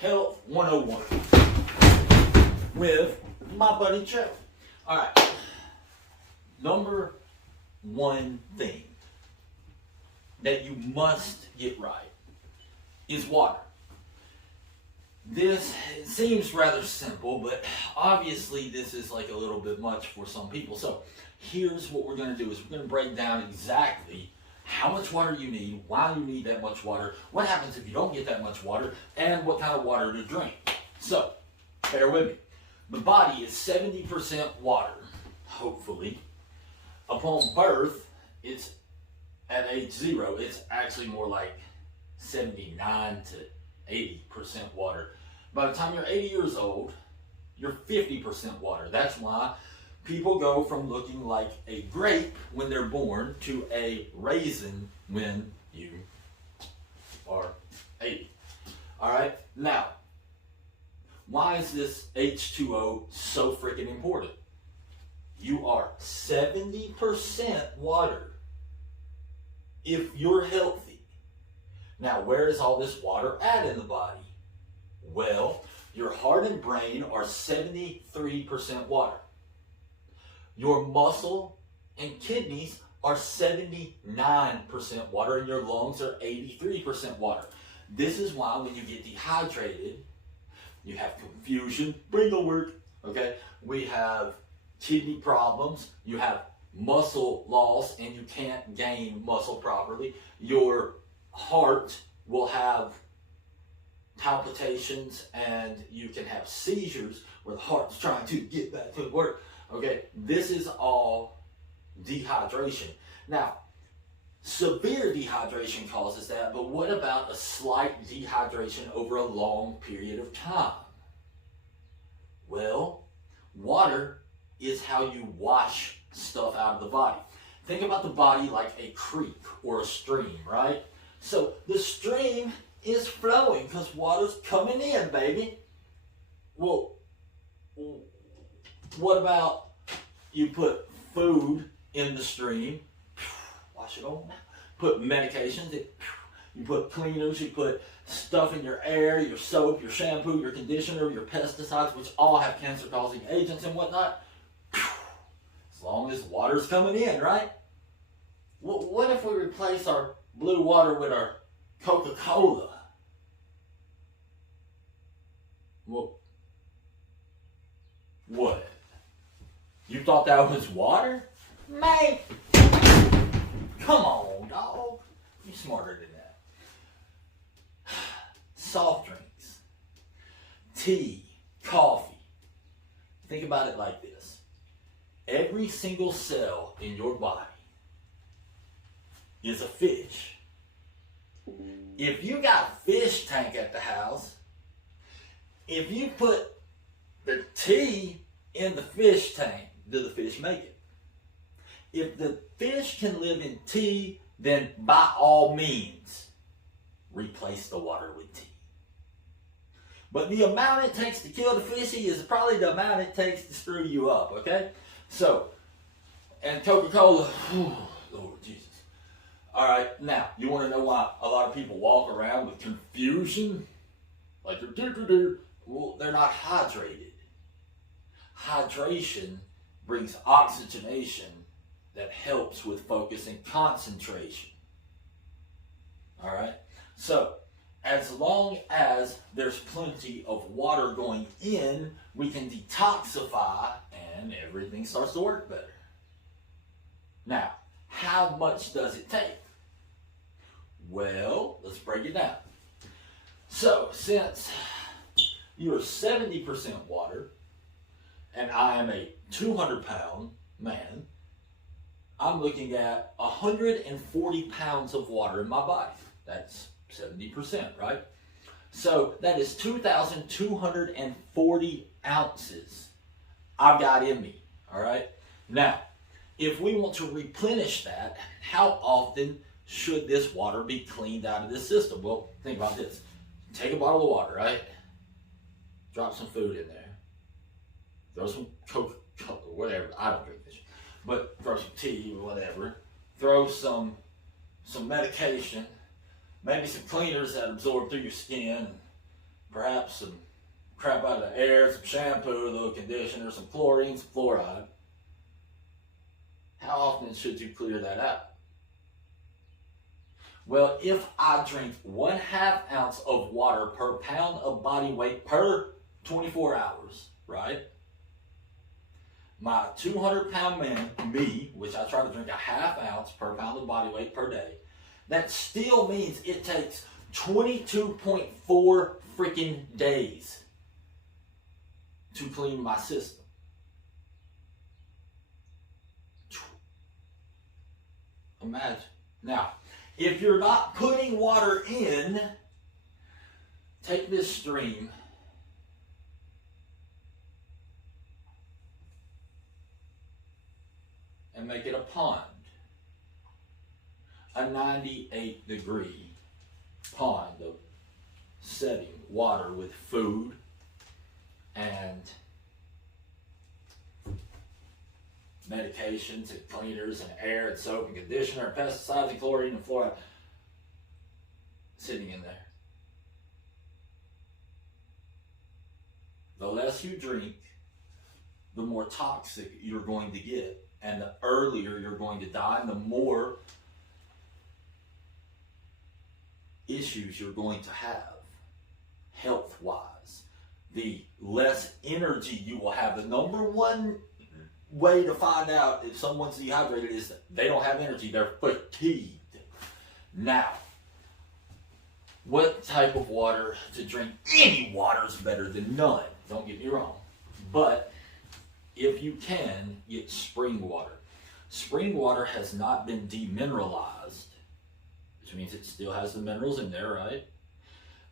Health 101 with my buddy Joe. All right, number one thing that you must get right is water. This seems rather simple, but obviously this is like a little bit much for some people. So here's what we're going to do is we're going to break down exactly how much water you need, why you need that much water, what happens if you don't get that much water, and what kind of water to drink. So, bear with me. The body is 70% water, hopefully. Upon birth, it's at age 0, it's actually more like 79 to 80% water. By the time you're 80 years old, you're 50% water. That's why people go from looking like a grape when they're born to a raisin when you are 80. All right? Now, why is this H2O so freaking important? You are 70% water if you're healthy. Now, where is all this water at in the body? Well, your heart and brain are 73% water. Your muscle and kidneys are 79% water, and your lungs are 83% water. This is why when you get dehydrated, you have confusion, brain don't work, okay? We have kidney problems, you have muscle loss, and you can't gain muscle properly. Your heart will have palpitations, and you can have seizures where the heart's trying to get back to work. Okay, this is all dehydration. Now, severe dehydration causes that, but what about a slight dehydration over a long period of time? Well, water is how you wash stuff out of the body. Think about the body like a creek or a stream, right? So the stream is flowing because water's coming in, baby. Well, what about you put food in the stream, wash it on, put medications, you put cleaners, you put stuff in your air, your soap, your shampoo, your conditioner, your pesticides, which all have cancer-causing agents and whatnot, as long as water's coming in, right? What if we replace our blue water with our Coca-Cola? Well, what? You thought that was water? Man, come on, dog. You're smarter than that. Soft drinks, tea, coffee. Think about it like this. Every single cell in your body is a fish. If you got a fish tank at the house, if you put the tea in the fish tank, do the fish make it? If the fish can live in tea, then by all means, replace the water with tea. But the amount it takes to kill the fishy is probably the amount it takes to screw you up, okay? So, and Coca-Cola, Lord Jesus. All right, now, you want to know why a lot of people walk around with confusion? Like they're well, they're not hydrated. Hydration brings oxygenation that helps with focus and concentration. All right? So, as long as there's plenty of water going in, we can detoxify and everything starts to work better. Now, how much does it take? Well, let's break it down. So, since you're 70% water, and I am a 200-pound man, I'm looking at 140 pounds of water in my body. That's 70%, right? So that is 2,240 ounces I've got in me, all right? Now, if we want to replenish that, how often should this water be cleaned out of the system? Well, think about this. Take a bottle of water, right? Drop some food in there. Throw some Coca-Cola, whatever. I don't drink this. But throw some tea or whatever. Throw some medication. Maybe some cleaners that absorb through your skin. perhaps some crap out of the air, some shampoo, a little conditioner, some chlorine, some fluoride. How often should you clear that out? Well, if I drink 1/2 ounce of water per pound of body weight per 24 hours, right? My 200-pound man, me, which I try to drink 1/2 ounce per pound of body weight per day, that still means it takes 22.4 freaking days to clean my system. Imagine. Now, if you're not putting water in, take this stream and make it a pond. A 98-degree pond of setting water with food and medications and cleaners and air and soap and conditioner and pesticides and chlorine and fluoride sitting in there. The less you drink, the more toxic you're going to get, and the earlier you're going to die, and the more issues you're going to have health-wise. The less energy you will have. The number one way to find out if someone's dehydrated is that they don't have energy, they're fatigued. Now, what type of water to drink? Any water is better than none, don't get me wrong. But if you can, get spring water. Spring water has not been demineralized, which means it still has the minerals in there, right?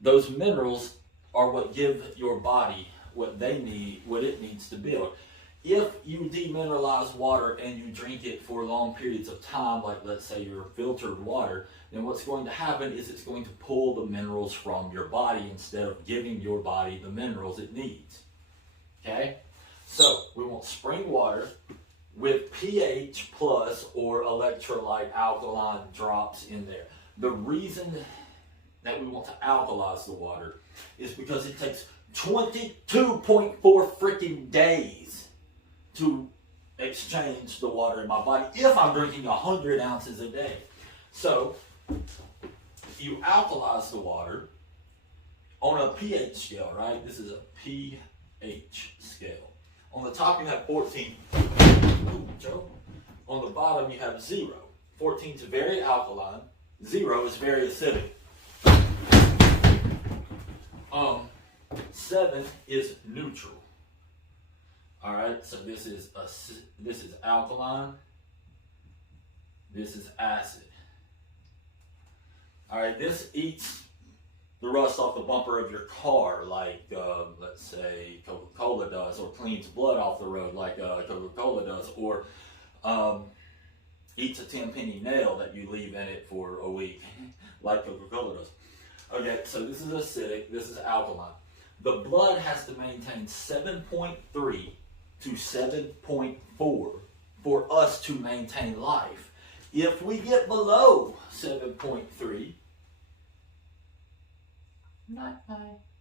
Those minerals are what give your body what they need, what it needs to build. If you demineralize water and you drink it for long periods of time, like let's say your filtered water, then what's going to happen is it's going to pull the minerals from your body instead of giving your body the minerals it needs. Okay? So we want spring water with pH plus or electrolyte alkaline drops in there. The reason that we want to alkalize the water is because it takes 22.4 freaking days to exchange the water in my body if I'm drinking 100 ounces a day. So you alkalize the water on a pH scale, right? This is a pH scale. On the top you have 14. Ooh, Joe. On the bottom you have 0. 14 is very alkaline. 0 is very acidic. 7 is neutral. All right, so this is alkaline. This is acid. All right, this eats the rust off the bumper of your car, like let's say Coca-Cola does, or cleans blood off the road, like Coca-Cola does, or eats a 10-penny nail that you leave in it for a week, like Coca-Cola does. Okay, so this is acidic. This is alkaline. The blood has to maintain 7.3 to 7.4 for us to maintain life. If we get below 7.3,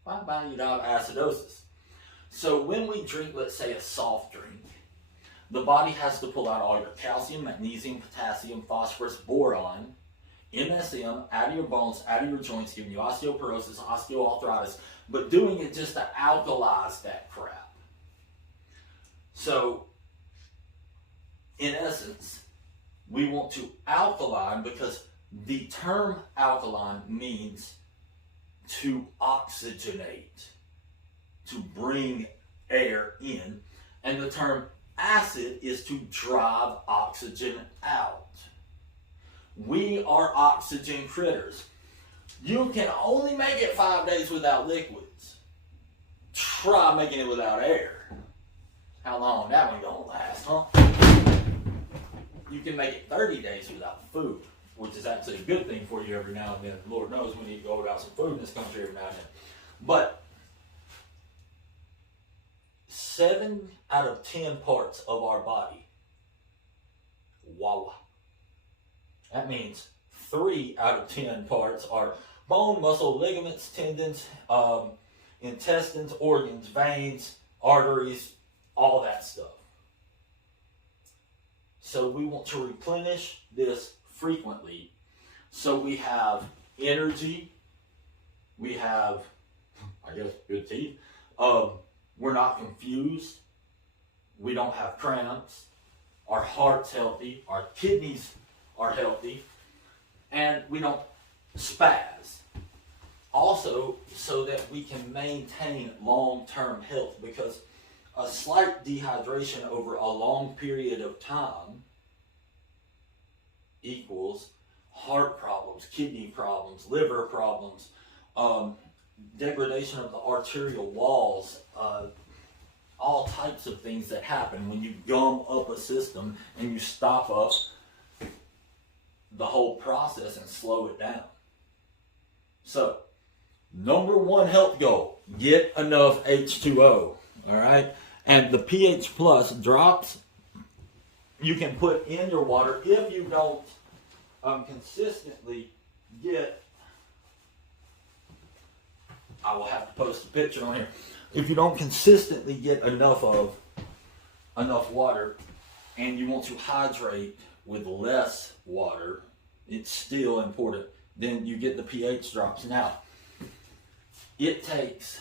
bye-bye, you have acidosis. So when we drink, let's say, a soft drink, the body has to pull out all your calcium, magnesium, potassium, phosphorus, boron, MSM out of your bones, out of your joints, giving you osteoporosis, osteoarthritis, but doing it just to alkalize that crap. So, in essence, we want to alkaline because the term alkaline means to oxygenate, to bring air in, and the term acid is to drive oxygen out. We are oxygen critters. You can only make it 5 days without liquids. Try making it without air. How long that one gonna last, huh? You can make it 30 days without food, which is actually a good thing for you every now and then. Lord knows we need to go without some food in this country every now and then. But 7 out of 10 parts of our body, wow. That means 3 out of 10 parts are bone, muscle, ligaments, tendons, intestines, organs, veins, arteries, all that stuff. So we want to replenish this frequently. So we have energy, we have, I guess, good teeth. We're not confused. We don't have cramps. Our heart's healthy. Our kidneys are healthy. And we don't spaz. Also, so that we can maintain long-term health, because a slight dehydration over a long period of time equals heart problems, kidney problems, liver problems, degradation of the arterial walls, all types of things that happen when you gum up a system and you stop up the whole process and slow it down. So, number one health goal, get enough H2O, all right? And the pH plus drops you can put in your water if you don't consistently get, I will have to post a picture on here. If you don't consistently get enough water and you want to hydrate with less water, it's still important, then you get the pH drops. Now, it takes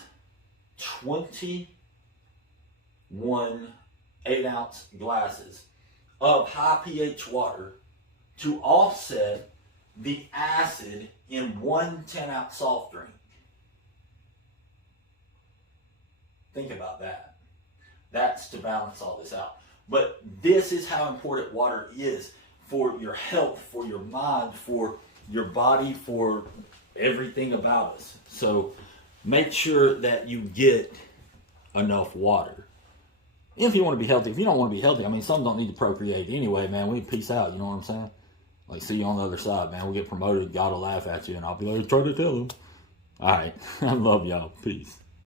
21 8-ounce glasses of high pH water to offset the acid in one 10-ounce soft drink. Think about that. That's to balance all this out. But this is how important water is for your health, for your mind, for your body, for everything about us. So make sure that you get enough water. If you want to be healthy. If you don't want to be healthy, I mean, some don't need to procreate anyway, man. We peace out, you know what I'm saying? Like, see you on the other side, man. We'll get promoted, God will laugh at you, and I'll be like, try to tell him. All right. I love y'all. Peace.